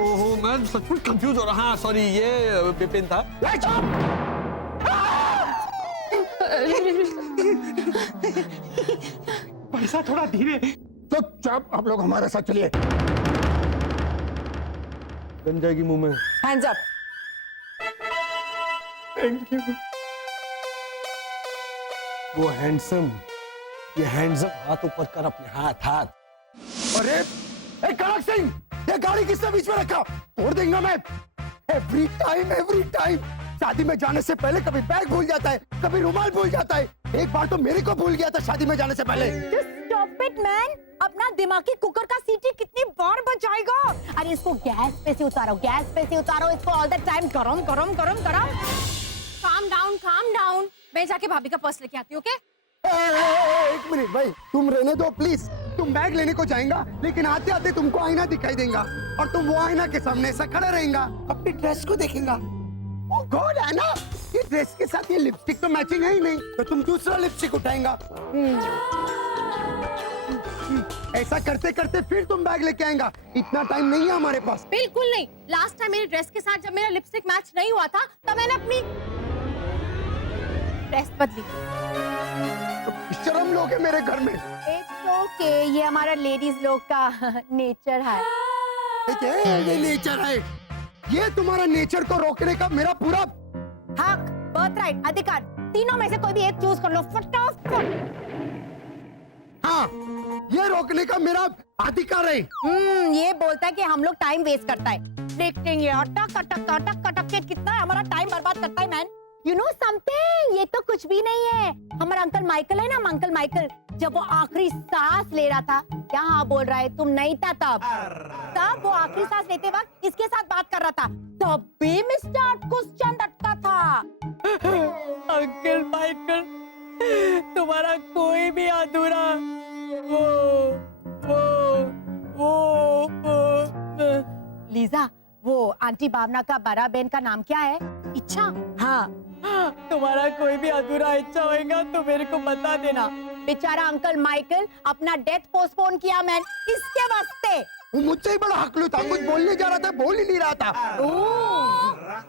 ओहो, मैं सचमुच कंफ्यूज हो रहा। हाँ सॉरी, ये विपिन था। पैसा थोड़ा धीरे। चुपचाप आप लोग हमारे साथ चलिए। बन जाएगी मुंह में। Hands up. Thank you. वो हैंडसम, ये हैंडसम, हाथ ऊपर कर अपने, हाथ हाथ। अरे ए कनक सिंह, ये गाड़ी किसने बीच में रखा? तोड़ देंगे मैं। एवरी टाइम शादी में जाने से पहले कभी बैग भूल जाता है, कभी रुमाल भूल जाता है। एक बार तो मेरे को भूल गया था शादी में जाने से पहले। स्टॉप इट मैन, अपना दिमागी कुकर का सीटी कितनी बार बजाएगा? अरे इसको गैस पे से उतारो, इसको ऑल द टाइम गरम। Calm down. मैं जाके भाभी का पर्स लेके आती हूँ, ओके? एक मिनट भाई, तुम रहने दो प्लीज। तुम बैग लेने को जाएगा, लेकिन आते आते तुमको आईना दिखाई देगा और तुम वो आईना के सामने ऐसा खड़ा रहेगा, अपनी ड्रेस को देखेगा। ओ गॉड, है ना, ये ड्रेस के साथ ये लिपस्टिक तो मैचिंग है ही नहीं, तो तुम दूसरा लिपस्टिक उठाएगा। ऐसा करते करते फिर तुम बैग लेके आएगा। इतना टाइम नहीं है हमारे पास। बिल्कुल नहीं। लास्ट टाइम मेरी ड्रेस के साथ जब मेरा लिपस्टिक मैच नहीं हुआ था, तब मैंने अपनी ड्रेस बदली। शर्म लोग है मेरे घर में। इट्स ओके, ये हमारा लेडीज लोग का नेचर है। ये नेचर है, ये तुम्हारा नेचर को रोकने का मेरा पूरा हक, बर्थराइट, अधिकार, तीनों में से कोई भी एक चूज कर लो फटाफट। हाँ, ये रोकने का मेरा अधिकार है। ये बोलता है कि हम लोग टाइम वेस्ट करता है। देखते हैं ये अटक के कितना हमारा टाइम बर्बाद करता है मैन। यू नो समथिंग, ये तो कुछ भी नहीं है। हमारा अंकल माइकल है ना, अंकल माइकल, जब वो आखिरी सांस ले रहा था, क्या हाँ बोल रहा है, तुम नहीं था तब वो आखिरी सांस लेते वक्त इसके साथ बात कर रहा था, तब भी मिस्टर क्वेश्चन अटका था। अंकल माइकल, तुम्हारा कोई भी अधूरा लीजा, वो आंटी भावना का बड़ा बहन का नाम क्या है? इच्छा। हाँ, तुम्हारा कोई भी अधूरा इच्छा होएगा तो मेरे को बता देना। बेचारा अंकल माइकल अपना डेथ पोस्टपोन किया मैन, इसके वास्ते। वो मुझसे ही बड़ा हकलू था, कुछ बोलने जा रहा था, बोल ही नहीं रहा था।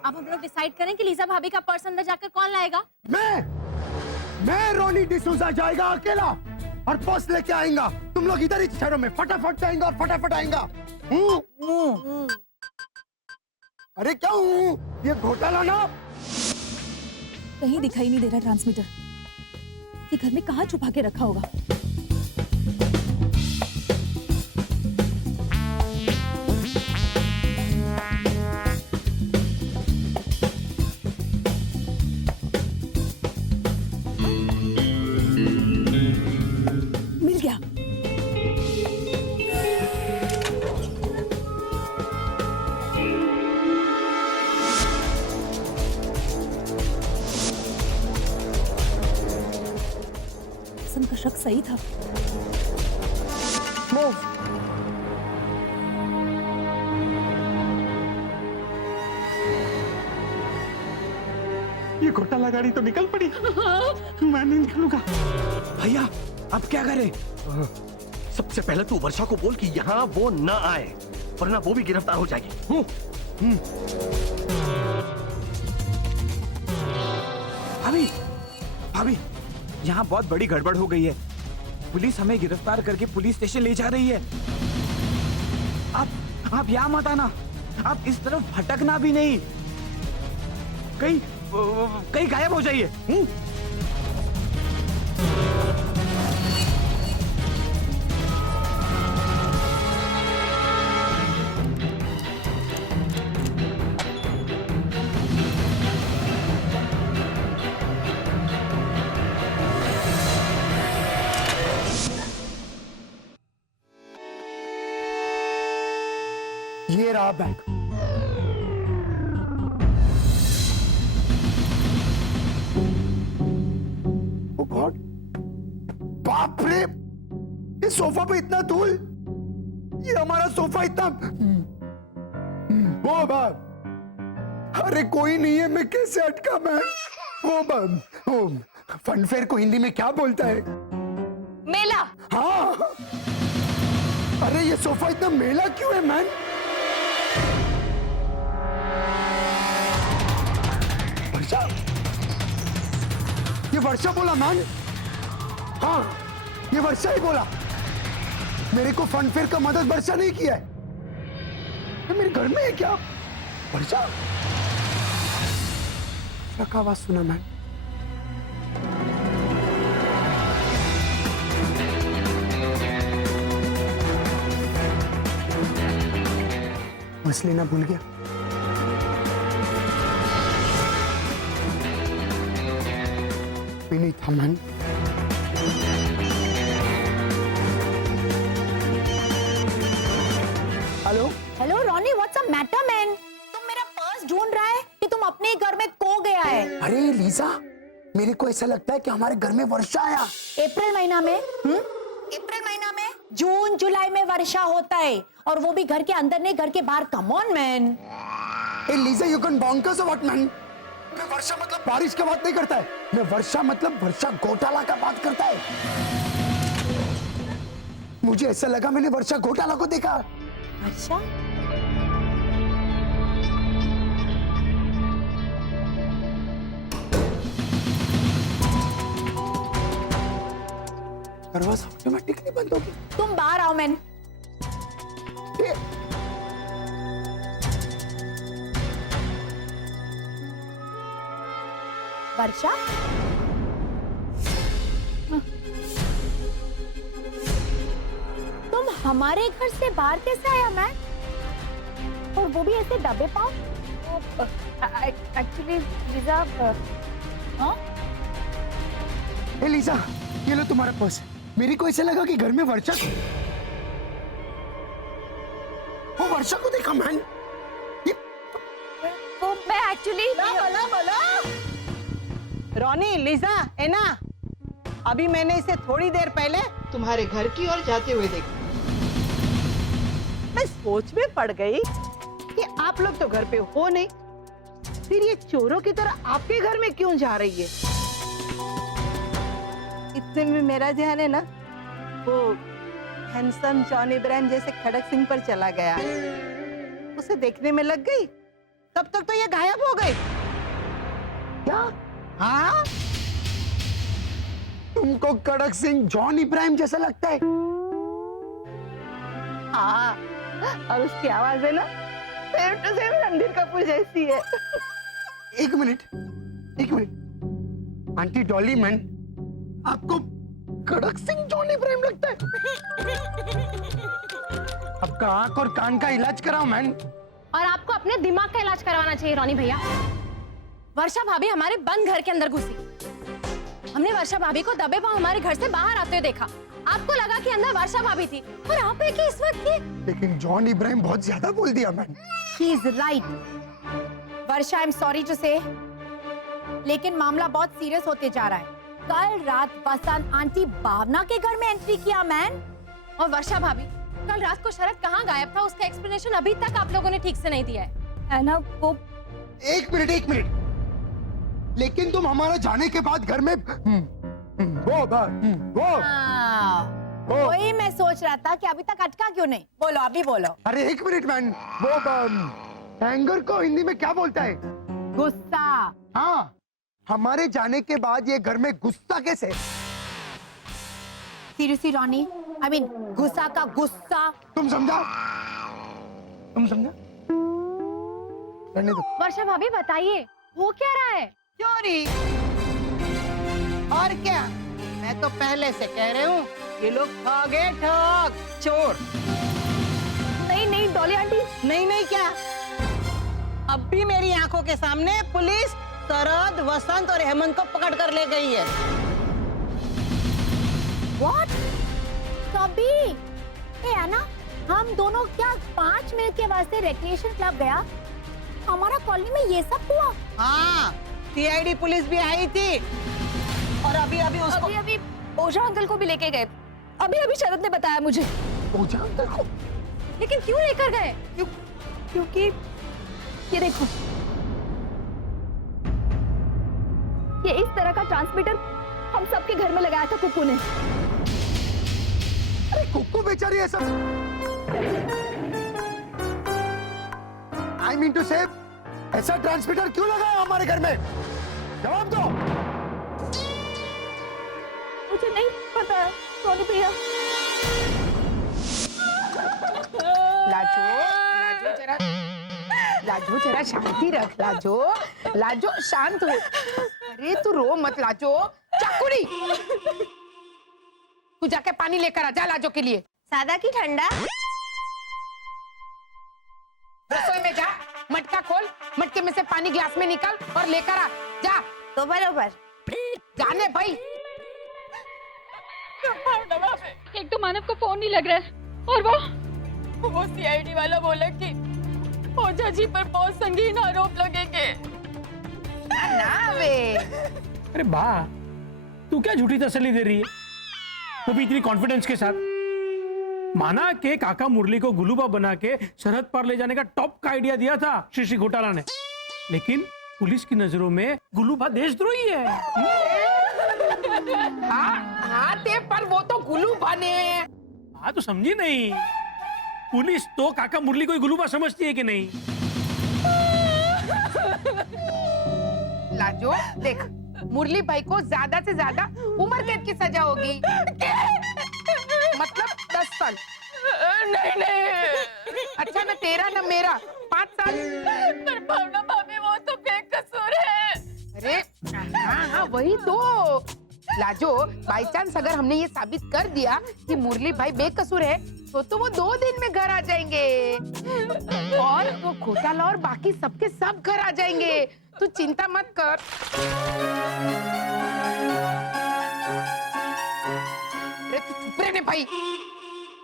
अब हम लोग डिसाइड करें कि लीजा भाभी का पर्स अंदर जाकर कौन लाएगा? मैं रोनी डिसूजा जाएगा अकेला और पर्स लेके आएगा। तुम लोग इधर ही ठहरो, में फटाफट जाएंगे और फटाफट आएगा। अरे क्या हूँ, ये घोटाला ना। कहीं दिखाई नहीं दे रहा ट्रांसमीटर। ये घर में कहाँ छुपा के रखा होगा? मिल गया। का शक सही था। मूव। ये घोटाला गाड़ी तो निकल पड़ी। मैं नहीं निकलूंगा। भैया अब क्या करें? सबसे पहले तू वर्षा को बोल कि यहाँ वो न आए, वरना वो भी गिरफ्तार हो जाएगी। भाभी, भाभी, यहाँ बहुत बड़ी गड़बड़ हो गई है। पुलिस हमें गिरफ्तार करके पुलिस स्टेशन ले जा रही है। आप यहाँ मत आना, आप इस तरफ भटकना भी नहीं, कहीं गायब हो जाइए। ये रहा बैंक। गॉड, बाप रे, इस सोफा पे इतना धूल, ये हमारा सोफा इतना, वो बाप, अरे कोई नहीं है, मैं कैसे अटका मैं? वो बाप, वो फनफेयर को हिंदी में क्या बोलता है? मेला। हाँ, अरे ये सोफा इतना मेला क्यों है मैन? वर्षा, ये वर्षा बोला मैन। हाँ, ये वर्षा ही बोला। मेरे को फनफेयर का मदद वर्षा नहीं किया है। ये मेरे घर में है क्या? वर्षा, वर्षा का आवाज सुना मैन। बस लेना भूल गया। भी नहीं था man. Hello hello Ronnie, what's a matter man? तुम मेरा पर्स ढूंढ रहा है कि तुम अपने ही घर में खो गया है? अरे लीजा, मेरे को ऐसा लगता है कि हमारे घर में वर्षा आया। अप्रैल महीना में? अप्रैल महीना में? जून जुलाई में वर्षा होता है, और वो भी घर के अंदर नहीं, घर के बाहर। Come on man. A Lisa, you can bonkers what man? मैं वर्षा मतलब बारिश का बात नहीं करता है, मैं वर्षा मतलब वर्षा घोटाला का बात करता है। मुझे ऐसा लगा मैंने वर्षा घोटाला को देखा। वर्षा? दरवाजा ऑटोमेटिकली बंद हो गया। तुम बाहर आओ मैन। वर्षा, तुम हमारे घर से बाहर कैसे आया मैन? और वो भी ऐसे दबे पाओ? एक्चुअली लीजा, हाँ? ए लीजा, ये लो तुम्हारा पर्स। मेरे को ऐसा लगा कि घर में वर्षा, वो वर्षा को देखा मैन। वो मैं एक्चुअली रॉनी, लीजा, एना, अभी मैंने इसे थोड़ी देर पहले तुम्हारे घर की ओर जाते हुए देखा। मैं सोच में पड़ गई कि आप लोग तो घर पे हो नहीं, फिर ये चोरों की तरह आपके घर में क्यों जा रही है? इतने में मेरा ध्यान है ना, वो हैंडसम जॉन इब्राहिम जैसे खड़क सिंह पर चला गया। उसे देखने में लग गई, तब तक तो ये गायब हो गई। क्या? हाँ, तुमको कड़क सिंह जॉन इब्राहिम जैसा लगता है? हाँ, और उसकी आवाज है ना, same to same Randhir Kapoor जैसी है। एक मिनट, एक मिनट, आंटी डॉली मैन, आपको कड़क सिंह जॉन इब्राहिम लगता है? आपका आंख और कान का इलाज कराओ मैन। और आपको अपने दिमाग का इलाज करवाना चाहिए रॉनी भैया। वर्षा भाभी हमारे बंद घर के अंदर घुसी। हमने वर्षा भाभी को दबे पांव हमारे घर से बाहर आते हुए देखा। आपको लगा कि अंदर वर्षा भाभी थी, और आप है कि इस वक्त थी। लेकिन जॉन इब्राहिम बहुत ज्यादा बोल दिया man. He is right. Varsha, I am sorry to say, लेकिन मामला बहुत सीरियस होते जा रहा है। कल रात वसंत आंटी भावना के घर में एंट्री किया मैन। और वर्षा भाभी, कल रात को शरद कहाँ गायब था, उसका एक्सप्लेनेशन अभी तक आप लोगों ने ठीक से नहीं दिया है ना? वो एक मिनट, एक मिनट, लेकिन तुम हमारा जाने के बाद घर में वो वही मैं सोच रहा था कि अभी तक अटका क्यों नहीं। बोलो, अभी बोलो। अरे एक मिनट मैन, वो एंगर को हिंदी में क्या बोलता है? गुस्सा। हाँ, हमारे जाने के बाद ये घर में गुस्सा कैसे? सीरियसली रॉनी, आई मीन गुस्सा का गुस्सा। तुम समझा? तुम समझा? रहने दो। वर्षा भाभी बताइए, हो क्या रहा है? चोरी, और क्या? मैं तो पहले से कह रही हूँ, ये लोग ठगे ठग, चोर। नहीं नहीं डॉली आंटी, नहीं नहीं क्या? अब भी मेरी आंखों के सामने पुलिस शरद, वसंत और हेमंत को पकड़ कर ले गई है। व्हाट? कभी? ए आना, हम दोनों क्या 5 मिनट के वास्ते रिक्रिएशन क्लब गया, हमारा कॉलोनी में ये सब हुआ? हाँ, सीआईडी पुलिस भी आई थी। और अभी अभी उसको अभी अभी ओझा अंकल को भी लेके गए। अभी अभी शरद ने बताया मुझे। ओझा अंकल को? लेकिन क्यों लेकर गए? क्योंकि ये देखो, ये इस तरह का ट्रांसमीटर हम सबके घर में लगाया था कुक्कू ने। अरे कुक्कू बेचारी ऐसा, आई मीन टू से ऐसा ट्रांसमीटर क्यों लगाया हमारे घर में? जवाब दो। मुझे नहीं पता सोनी भैया। लाजो जरा शांति रख। लाजो शांत हो। अरे तू रो मत लाजो। चाकुड़ी, तू जाके पानी लेकर आ जा लाजो के लिए। सादा की ठंडा? रसोई में जा, मटका खोल, मटके में से पानी ग्लास में निकाल और लेकर आ जा। तो बरोबर जाने भाई। एक तो मानव को फोन नहीं लग रहा है और वो सीआईडी वाला बोला कि ओझा जी पर बहुत संगीन आरोप लगेंगे। ना वे। अरे बा, तू क्या झूठी तसल्ली दे रही है? वो भी इतनी कॉन्फिडेंस के साथ। माना के काका मुरली को गुलूबा बना के सरहद पार ले जाने का टॉप का आइडिया दिया था श्री घोटाला ने, लेकिन पुलिस की नजरों में गुलूबा देशद्रोही है। हाँ ते पर वो तो गुलूबा ने। हाँ तो समझी नहीं, पुलिस तो काका मुरली को ही गुलूबा समझती है कि नहीं? लाजो देख, मुरली भाई को ज्यादा से ज्यादा उम्र कैद की सजा होगी। मतलब 10 साल। नहीं। अच्छा न तेरा न मेरा 5 साल। पर भावना भाभी वो तो बेकसूर है। अरे हाँ वही तो। लाजो बाई चांस अगर हमने ये साबित कर दिया कि मुरली भाई बेकसूर है तो वो 2 दिन में घर आ जाएंगे और वो घोटाला और बाकी सबके सब घर आ जाएंगे। तू चिंता मत कर। अरे तू चुप रहने भाई।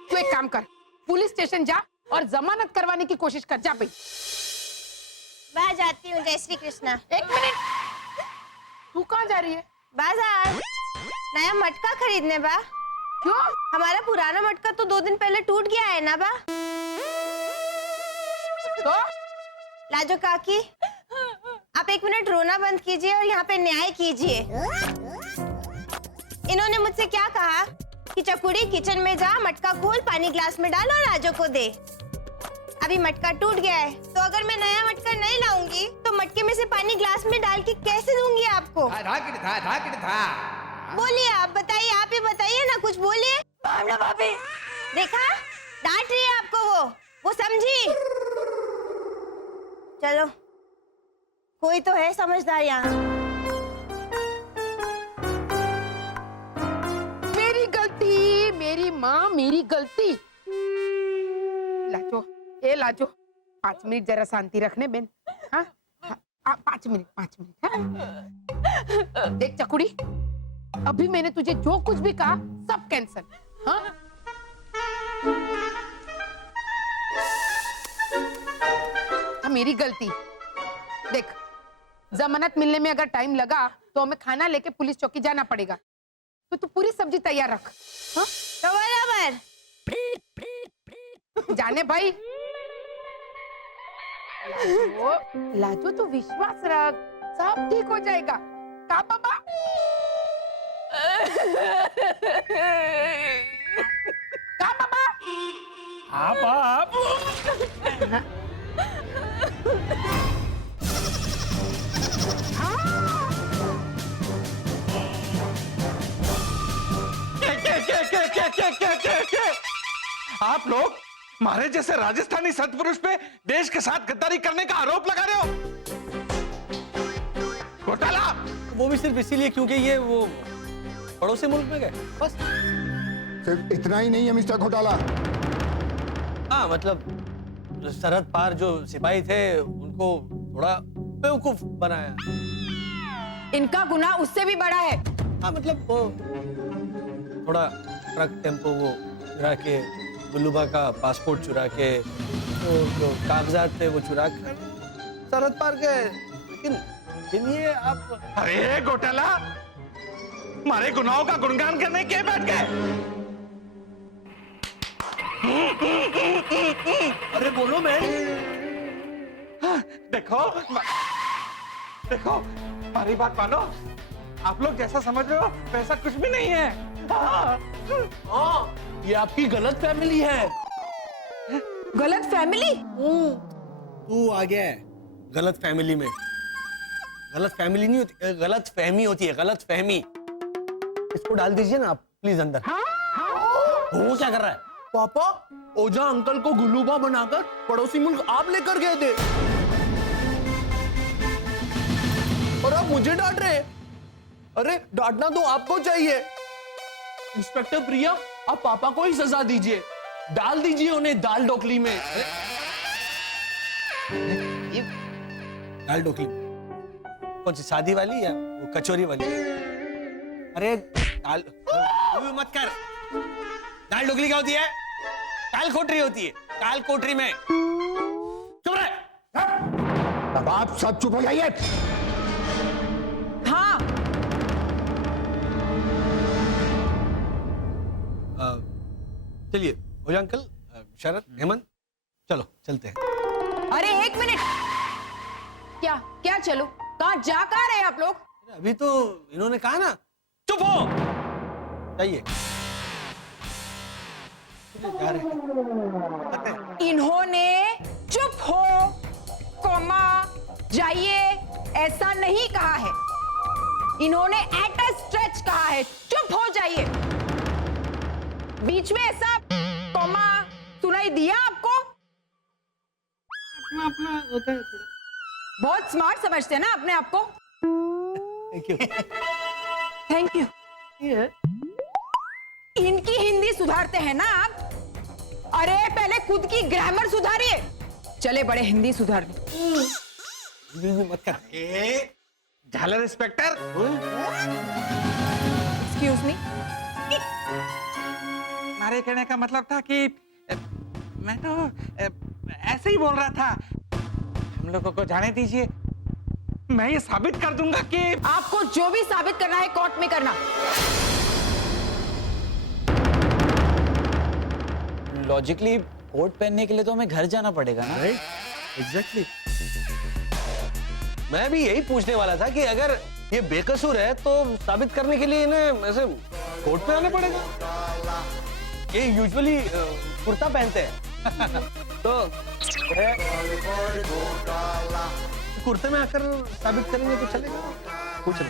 तू एक काम कर, पुलिस स्टेशन जा और जमानत करवाने की कोशिश कर। जा भाई। मैं जाती हूँ। जय श्री कृष्णा। 1 मिनट, तू कहाँ जा रही है? बाजार नया मटका खरीदने बा। क्यों? हमारा पुराना मटका तो 2 दिन पहले टूट गया है ना बा। तो लाजो काकी, आप 1 मिनट रोना बंद कीजिए और यहाँ पे न्याय कीजिए। इन्होंने मुझसे क्या कहा कि चकुड़ी किचन में जा, मटका खोल, पानी ग्लास में डाल और राजो को दे। अभी मटका टूट गया है तो अगर मैं नया मटका नहीं लाऊंगी तो मटके में से पानी ग्लास में डाल के कैसे दूंगी आपको? बोलिए, आप बताइए, आप ही बताइए ना, कुछ बोलिए। भावना भाभी देखा, डांट रही है आपको वो समझी। चलो, कोई तो है समझदार यहाँ। मेरी गलती, मेरी माँ, मेरी गलती। लाजो, ए लाजो, 5 मिनट जरा शांति रखने बेन। हाँ 5 मिनट, 5 मिनट। हाँ? देख चकुड़ी, अभी मैंने तुझे जो कुछ भी कहा सब कैंसल। हाँ? मेरी गलती। देख, जमानत मिलने में अगर टाइम लगा तो हमें खाना लेके पुलिस चौकी जाना पड़ेगा, तो तू पूरी सब्जी तैयार रख। हाँ? तो बराबर। जाने भाई। लाजो तू विश्वास रख, सब ठीक हो जाएगा। का बाबा? का बाबा? आप क्या? आप लोग हमारे जैसे राजस्थानी सत्पुरुष पे देश के साथ गद्दारी करने का आरोप लगा रहे हो? घोटाला वो भी सिर्फ इसीलिए क्योंकि ये वो पड़ोसी मुल्क में गए, बस। सिर्फ इतना ही नहीं है मिस्टर घोटाला। हाँ मतलब सरहद पार जो सिपाही थे उनको थोड़ा बेवकूफ बनाया। इनका गुनाह उससे भी बड़ा है। हाँ मतलब वो थोड़ा ट्रक टेम्पो वो चुरा के, गुल्लूबा का पासपोर्ट चुरा के, वो जो कागजात थे वो चुरा कर सरहद पार गए। लेकिन ये आप अरे घोटाला, मारे गुनाहों का गुणगान करने के बैठ गए। अरे बोलो मैं। देखो देखो, हमारी बात मानो, आप लोग जैसा समझ रहे हो वैसा कुछ भी नहीं है। हाँ, ये आपकी गलत फैमिली है। गलत फैमिली? तू आ गया है गलत फैमिली में। गलत फैमिली नहीं होती, गलत फहमी होती है, गलत फहमी। इसको डाल दीजिए ना आप प्लीज अंदर। वो क्या कर रहा है? पापा, ओझा अंकल को गुल्लूबा बनाकर पड़ोसी मुल्क आप लेकर गए थे और आप मुझे डांट रहे हैं। अरे डांटना तो आपको चाहिए। इंस्पेक्टर प्रिया, आप पापा को ही सजा दीजिए, डाल दीजिए उन्हें दाल ढोकली में। दाल ढोकली कौन सी, शादी वाली या वो कचौरी वाली? अरे दाल मत कर। दाल ढोकली क्या होती है? काल कोठरी होती है, काल कोठरी में। चुप रहे। अब आप सब चुप हो जाइए। हाँ, चलिए ओझा अंकल, शरद, हेमंत, चलो चलते हैं। अरे एक मिनट। क्या क्या चलो? कहाँ रहे हैं आप लोग? अभी तो इन्होंने कहा ना चुप हो जाइए। जा रहे हैं। इन्होंने चुप हो कोमा जाइए ऐसा नहीं कहा है, इन्होंने एट अ स्ट्रेच कहा है चुप हो जाइए। बीच में ऐसा कोमा सुनाई दिया आपको? अपना होता है थोड़ा। बहुत स्मार्ट समझते हैं ना अपने आप को। Thank you. Thank you. इनकी हिंदी सुधारते हैं ना आप? अरे पहले खुद की ग्रामर सुधारिए, चले बड़े हिंदी सुधारने। मत कर। झालर इंस्पेक्टर, एक्सक्यूज मी। हमारे कहने का मतलब था कि मैं तो ऐसे ही बोल रहा था। हम लोगों को जाने दीजिए, मैं ये साबित कर दूंगा कि आपको जो भी साबित करना है कोर्ट में करना। लॉजिकली कोट पहनने के लिए तो हमें घर जाना पड़ेगा ना। Right, exactly. मैं भी यही पूछने वाला था कि अगर ये बेकसूर है तो साबित करने के लिए इन्हें ऐसे कोट पे आना पड़ेगा। ये यूजुअली कुर्ता पहनते हैं तो कुर्ते में आकर साबित करेंगे तो चलेगा। पूछ रहे।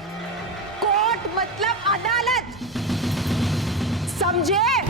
कोर्ट मतलब अदालत, समझे?